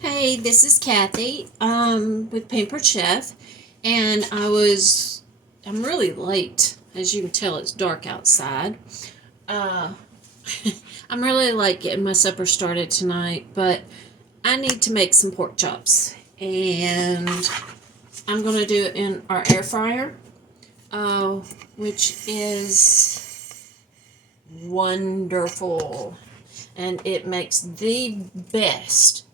Hey, this is Kathy with Pampered Chef, and I'm really late. As you can tell, it's dark outside. Uh, I'm really late getting my supper started tonight, but I need to make some pork chops, and I'm going to do it in our air fryer, uh, which is wonderful, and it makes the best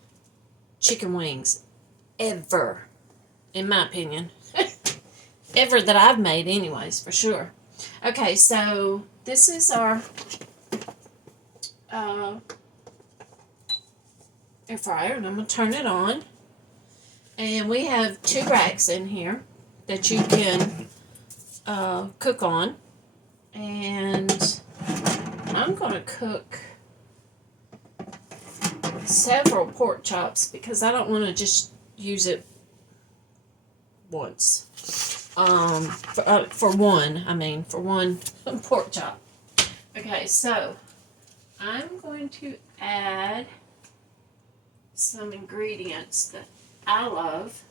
chicken wings ever, in my opinion. Ever that I've made, anyways, for sure. Okay, so this is our uh, air fryer, and I'm going to turn it on. And we have 2 racks in here that you can cook on. And I'm going to cook several pork chops because I don't want to just use it once. For one pork chop. Okay, so I'm going to add some ingredients that I love.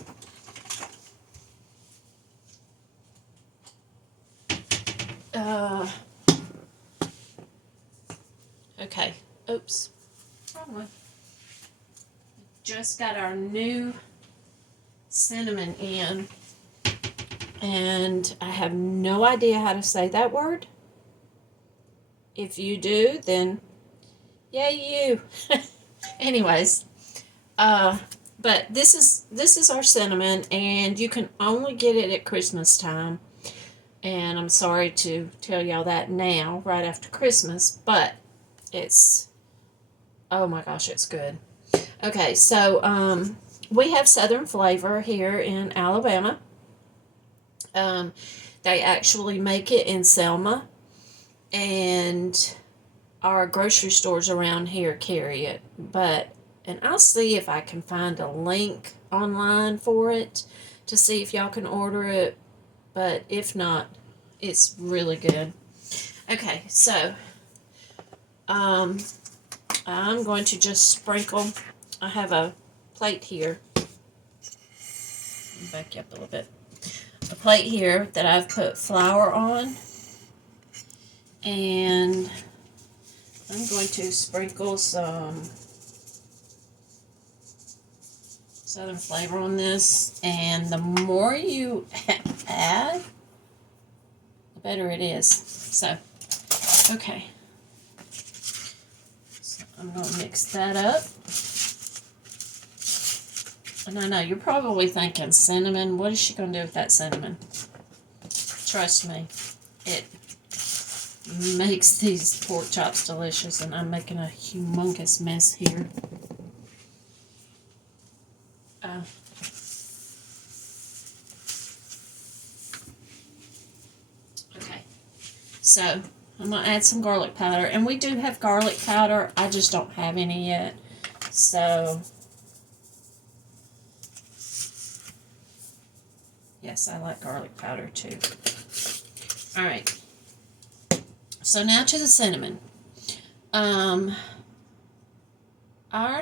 Okay, oops, wrong one. Just got our new cinnamon in, and I have no idea how to say that word. If you do, then yay you. Anyways, but this is our cinnamon, and you can only get it at Christmas time. And I'm sorry to tell y'all that now, right after Christmas, but it's, oh my gosh, it's good. Okay, so we have Southern Flavor here in Alabama. They actually make it in Selma, and our grocery stores around here carry it. And I'll see if I can find a link online for it to see if y'all can order it. But if not, it's really good. Okay, so I'm going to just sprinkle. I have a plate here. Back you up a little bit. A plate here that I've put flour on, and I'm going to sprinkle some Southern Flavor on this, and the more you add, the better it is. So, okay. So I'm going to mix that up. And I know you're probably thinking, cinnamon, what is she going to do with that cinnamon? Trust me, it makes these pork chops delicious, and I'm making a humongous mess here. Okay, so I'm going to add some garlic powder, and we do have garlic powder, I just don't have any yet, so yes, I like garlic powder too. Alright, so now to the cinnamon. Our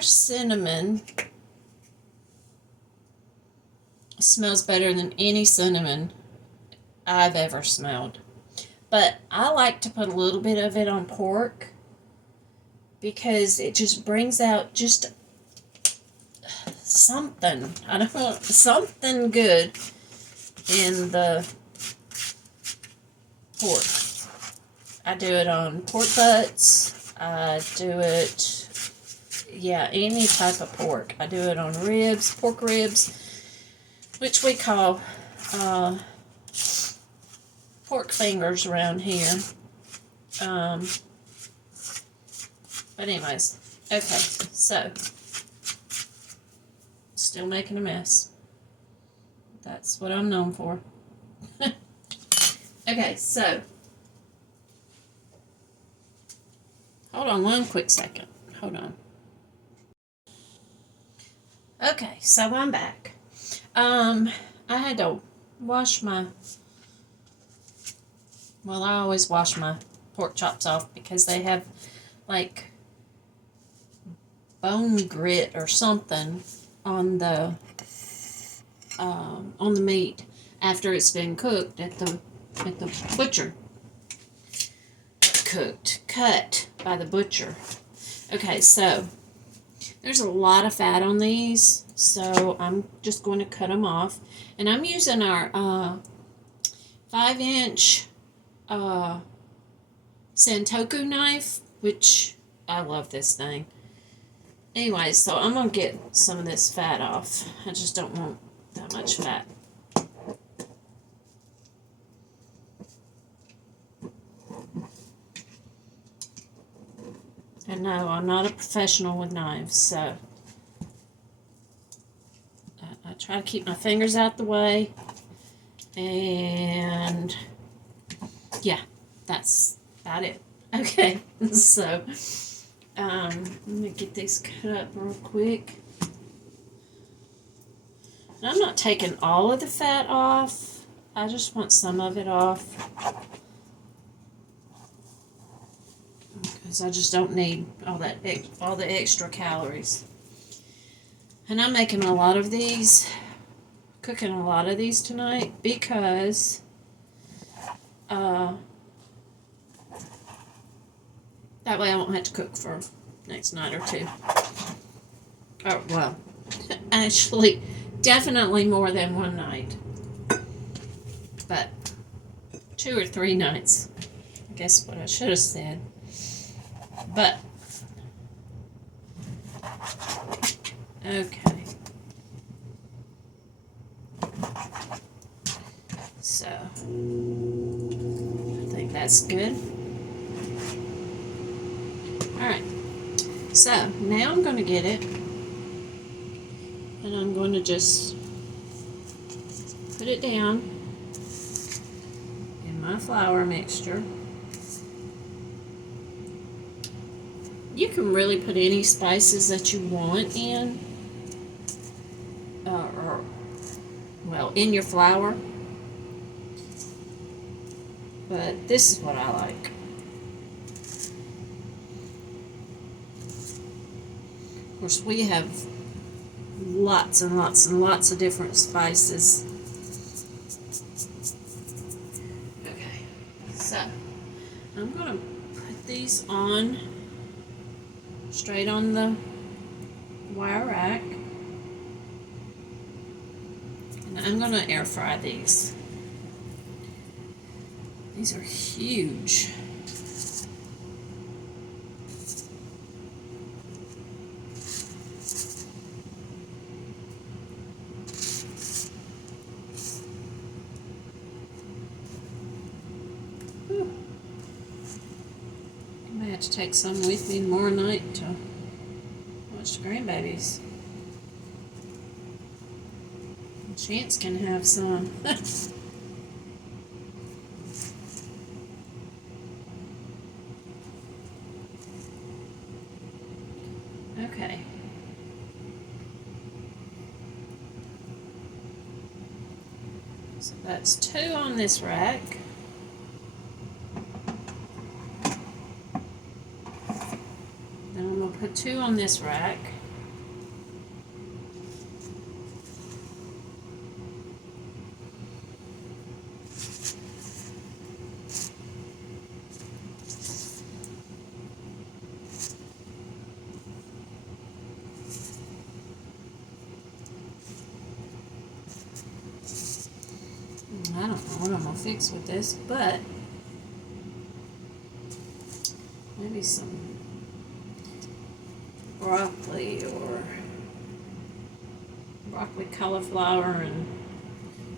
cinnamon smells better than any cinnamon I've ever smelled. But I like to put a little bit of it on pork because it just brings out just something. I don't know, something good in the pork. I do it on pork butts. I do it, yeah, any type of pork. I do it on ribs, pork ribs, which we call pork fingers around here. But anyways, okay, so still making a mess. That's what I'm known for. Okay, so hold on one quick second. Hold on. Okay, so I'm back. I had to wash my, well, I always wash my pork chops off because they have like bone grit or something on the meat after it's been cooked at the butcher. Cut by the butcher. Okay, so there's a lot of fat on these, so I'm just going to cut them off. And I'm using our 5-inch Santoku knife, which I love this thing. Anyway, so I'm going to get some of this fat off. I just don't want that much fat. And no, I'm not a professional with knives, so I try to keep my fingers out the way. And yeah, that's about it. Okay, so let me get these cut up real quick. And I'm not taking all of the fat off. I just want some of it off. Because I just don't need all the extra calories. And I'm making a lot of these, cooking a lot of these tonight because that way I won't have to cook for next night or two. Oh, well, actually, definitely more than one night. But 2 or 3 nights. I guess what I should have said. But, okay. So, I think that's good. Alright. So, now I'm going to get it. And I'm going to just put it down in my flour mixture. You can really put any spices that you want in, in your flour. But this is what I like. Of course, we have lots and lots and lots of different spices. Okay, so I'm going to put these on straight on the wire rack, and I'm going to air fry these. These are huge. I have to take some with me tomorrow night to watch the grandbabies. Chance can have some. Okay. So that's 2 on this rack. Then I'm going to put 2 on this rack. I don't know what I'm going to fix with this, but maybe some broccoli or broccoli, cauliflower, and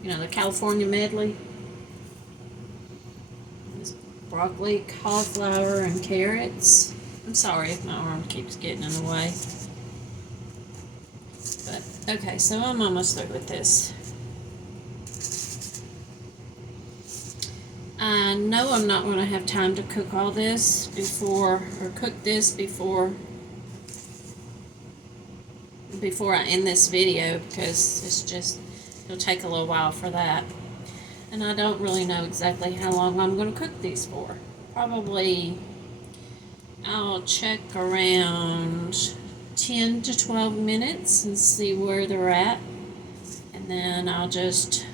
the California medley. It's broccoli, cauliflower, and carrots. I'm sorry if my arm keeps getting in the way. But okay, so I'm almost through with this. I know I'm not going to have time to cook all this before I end this video, because it'll take a little while for that. And I don't really know exactly how long I'm going to cook these for. Probably, I'll check around 10 to 12 minutes and see where they're at. And then I'll just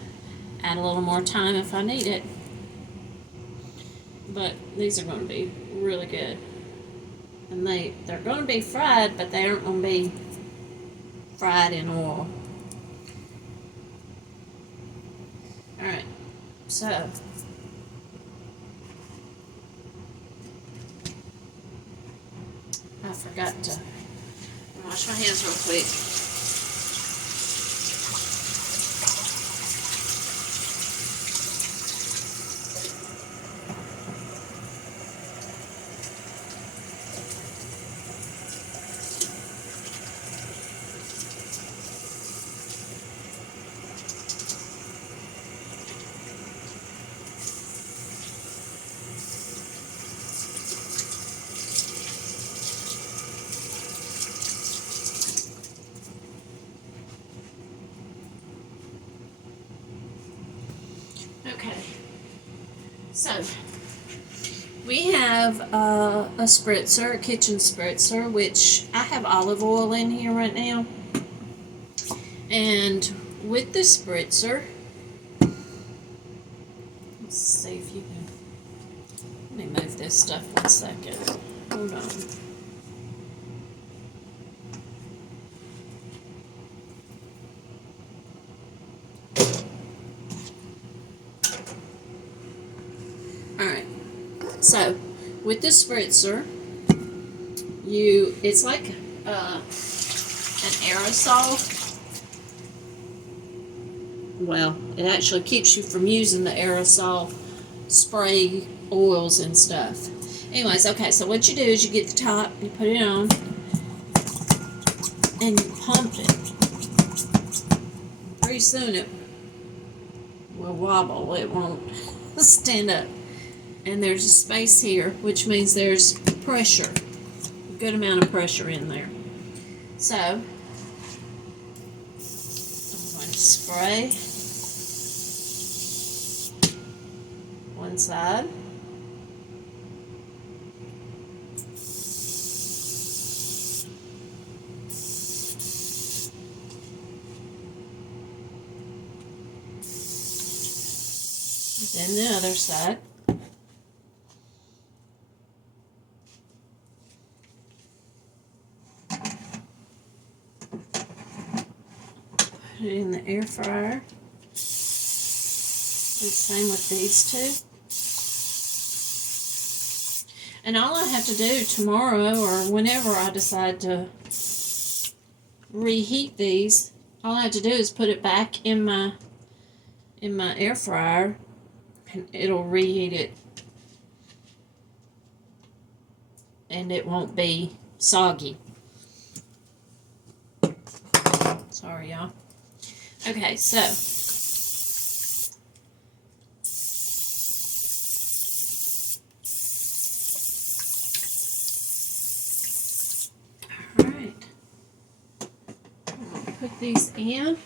add a little more time if I need it. But these are going to be really good. And they're going to be fried, but they aren't going to be fried in oil. Alright, so I forgot to wash my hands real quick. Okay, so we have a spritzer, a kitchen spritzer, which I have olive oil in here right now. And with the spritzer, let's see if you can, let me move this stuff 1 second. Hold on. Alright, so with the spritzer, it's like an aerosol. Well, it actually keeps you from using the aerosol spray oils and stuff. Anyways, okay, so what you do is you get the top, you put it on, and you pump it. Pretty soon it will wobble, it won't stand up. And there's a space here, which means there's pressure, a good amount of pressure in there. So, I'm going to spray one side. Then the other side. Put it in the air fryer. Do the same with these two. And all I have to do tomorrow or whenever I decide to reheat these, all I have to do is put it back in my air fryer and it'll reheat it. And it won't be soggy. Sorry, y'all. Okay, so alright. I'm gonna put these in.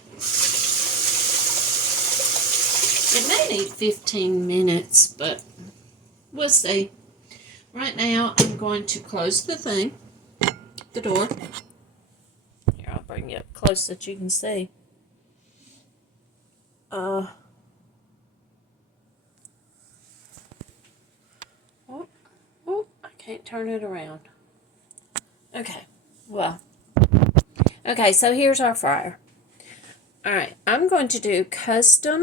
It may need 15 minutes, but we'll see. Right now, I'm going to close the thing, the door. Here, I'll bring you up close so that you can see. I can't turn it around. Okay, well. Okay, so here's our fryer. Alright, I'm going to do custom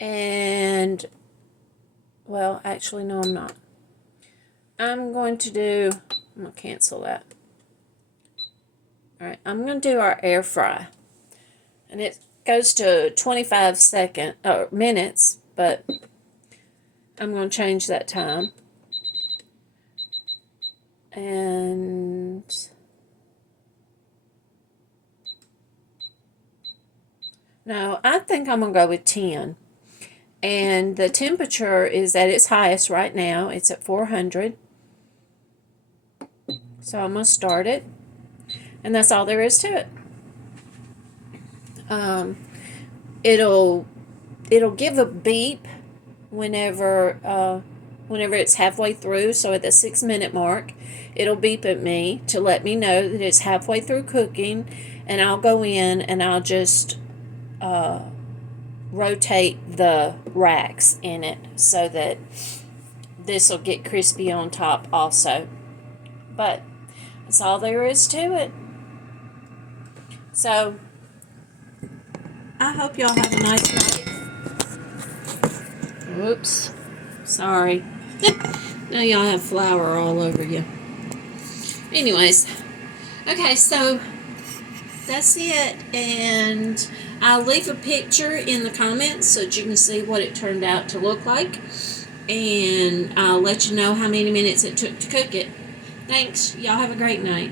and, well, actually, no, I'm not. I'm going to cancel that. Alright, I'm going to do our air fry. And it goes to 25 minutes, but I'm going to change that time. And no, I think I'm going to go with 10. And the temperature is at its highest right now. It's at 400. So I'm going to start it. And that's all there is to it. It'll give a beep whenever whenever it's halfway through. So at the 6-minute mark, it'll beep at me to let me know that it's halfway through cooking, and I'll go in and I'll just rotate the racks in it so that this will get crispy on top also. But that's all there is to it. So I hope y'all have a nice night. Whoops. Sorry. Now y'all have flour all over you. Anyways. Okay, so that's it. And I'll leave a picture in the comments so that you can see what it turned out to look like. And I'll let you know how many minutes it took to cook it. Thanks. Y'all have a great night.